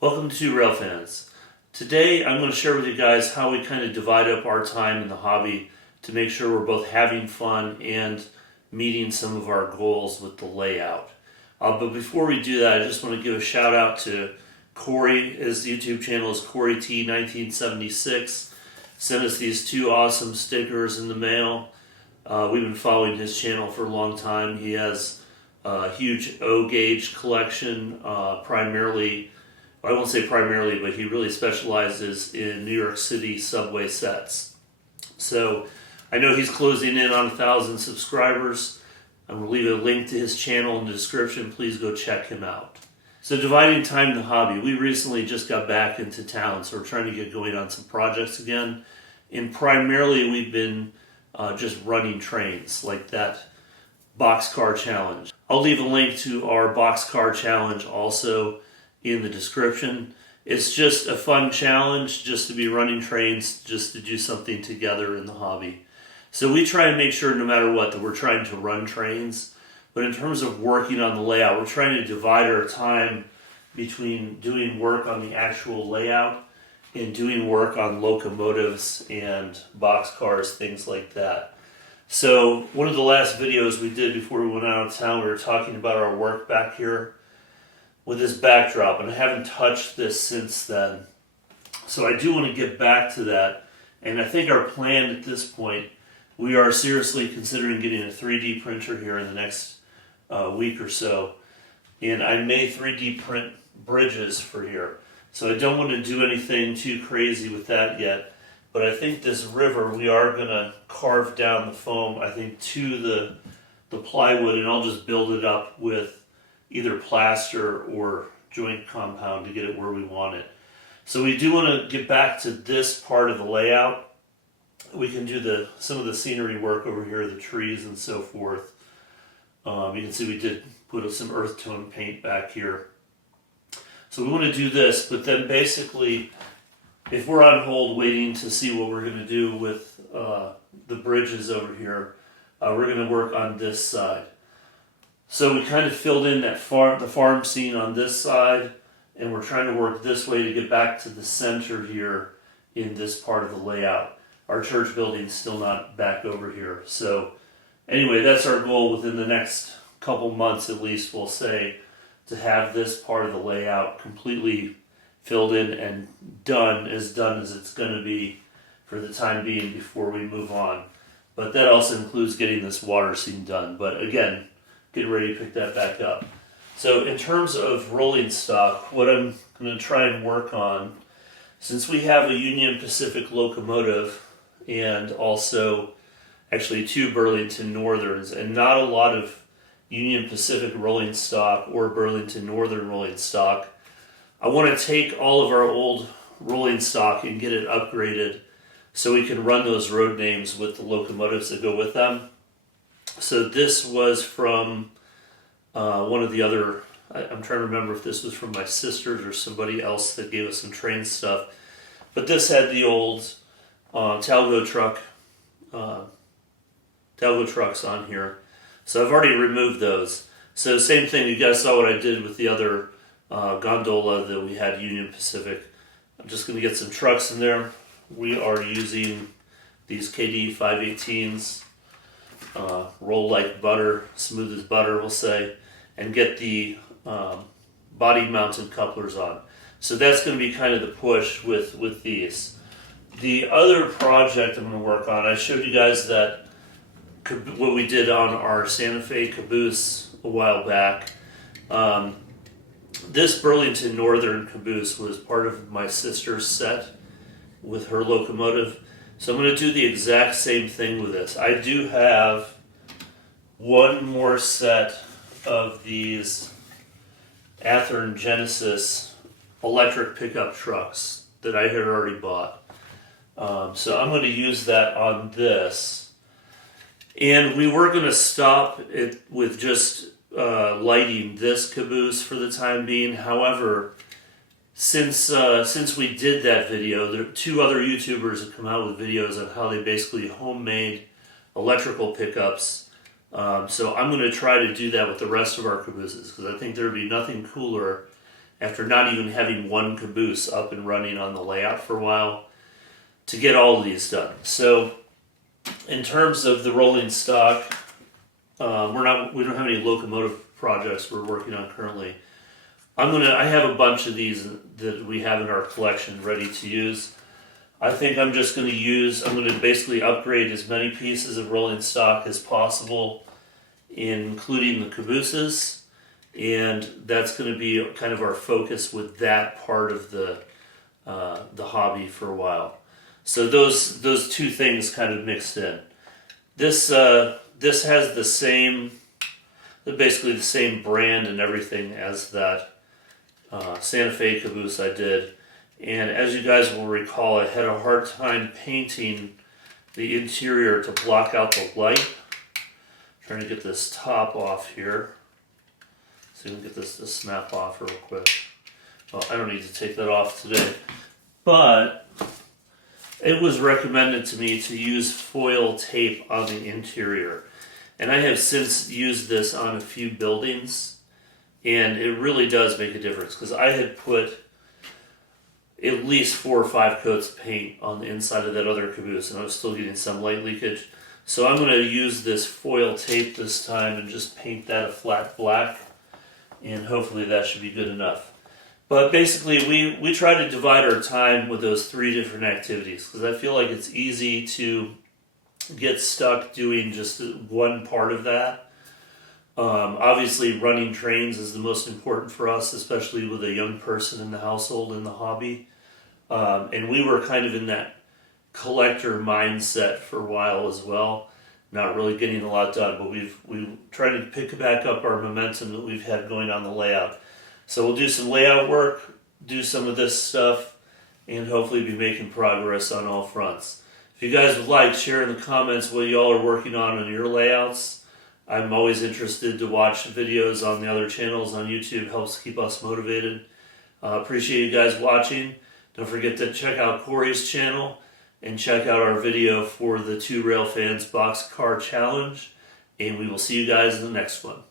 Welcome to Railfans. Today I'm going to share with you guys how we kind of divide up our time in the hobby to make sure we're both having fun and meeting some of our goals with the layout. But before we do that, I just want to give a shout out to Corey. His YouTube channel is Corey T1976. Sent us these two awesome stickers in the mail. We've been following his channel for a long time. He has a huge O-gauge collection, primarily. I won't say primarily, but he really specializes in New York City subway sets. So I know he's closing in on 1,000 subscribers. I'm going to leave a link to his channel in the description. Please go check him out. So dividing time in the hobby. We recently just got back into town, so we're trying to get going on some projects again. And primarily we've been just running trains, like that boxcar challenge. I'll leave a link to our boxcar challenge also in the description. It's just a fun challenge just to be running trains, just to do something together in the hobby. So we try and make sure no matter what that we're trying to run trains, but in terms of working on the layout, we're trying to divide our time between doing work on the actual layout and doing work on locomotives and boxcars, things like that. So one of the last videos we did before we went out of town, we were talking about our work back here with this backdrop, and I haven't touched this since then. So I do want to get back to that, and I think our plan at this point, we are seriously considering getting a 3D printer here in the next week or so, and I may 3D print bridges for here. So I don't want to do anything too crazy with that yet, but I think this river, we are going to carve down the foam, I think, to the plywood, and I'll just build it up with either plaster or joint compound to get it where we want it. So we do want to get back to this part of the layout. We can do some of the scenery work over here, the trees and so forth. You can see we did put some earth tone paint back here. So we want to do this, but then basically, if we're on hold waiting to see what we're going to do with the bridges over here, we're going to work on this side. So we kind of filled in the farm scene on this side, and we're trying to work this way to get back to the center here in this part of the layout. Our church building's still not back over here. So anyway, that's our goal within the next couple months at least, we'll say, to have this part of the layout completely filled in and done as it's going to be for the time being before we move on. But that also includes getting this water scene done. But again, get ready to pick that back up. So in terms of rolling stock, what I'm going to try and work on, since we have a Union Pacific locomotive and also actually two Burlington Northerns, and not a lot of Union Pacific rolling stock or Burlington Northern rolling stock, I want to take all of our old rolling stock and get it upgraded so we can run those road names with the locomotives that go with them. So this was from one of the other, I'm trying to remember if this was from my sisters or somebody else that gave us some train stuff. But this had the old Talgo trucks on here. So I've already removed those. So same thing, you guys saw what I did with the other gondola that we had Union Pacific. I'm just going to get some trucks in there. We are using these KD 518s. Roll like butter, smooth as butter, we'll say, and get the body mounted couplers on. So that's going to be kind of the push with these. The other project I'm going to work on, I showed you guys that what we did on our Santa Fe caboose a while back. This Burlington Northern caboose was part of my sister's set with her locomotive. So I'm going to do the exact same thing with this. I do have one more set of these Athearn Genesis electric pickup trucks that I had already bought. So I'm going to use that on this. And we were going to stop it with just lighting this caboose for the time being. However, since we did that video, there are two other YouTubers have come out with videos of how they basically homemade electrical pickups. So I'm going to try to do that with the rest of our cabooses, because I think there would be nothing cooler after not even having one caboose up and running on the layout for a while, to get all of these done. So in terms of the rolling stock, we don't have any locomotive projects we're working on currently. I have a bunch of these that we have in our collection ready to use. I think I'm going to basically upgrade as many pieces of rolling stock as possible, including the cabooses, and that's going to be kind of our focus with that part of the hobby for a while. So those two things kind of mixed in. This has basically the same brand and everything as that Santa Fe caboose I did. And as you guys will recall, I had a hard time painting the interior to block out the light. Trying to get this top off here. So we can get this to snap off real quick. Well, I don't need to take that off today. But it was recommended to me to use foil tape on the interior. And I have since used this on a few buildings. And it really does make a difference. Because I had put at least 4 or 5 coats of paint on the inside of that other caboose, and I was still getting some light leakage. So I'm going to use this foil tape this time and just paint that a flat black, and hopefully that should be good enough. But basically we try to divide our time with those 3 different activities, because I feel like it's easy to get stuck doing just one part of that. Obviously running trains is the most important for us, especially with a young person in the household in the hobby. And we were kind of in that collector mindset for a while as well, not really getting a lot done, but we've tried to pick back up our momentum that we've had going on the layout. So we'll do some layout work, do some of this stuff, and hopefully be making progress on all fronts. If you guys would like, share in the comments what y'all are working on your layouts. I'm always interested to watch videos on the other channels on YouTube. Helps keep us motivated. Appreciate you guys watching. Don't forget to check out Corey's channel and check out our video for the 2 Railfans Boxcar Challenge. And we will see you guys in the next one.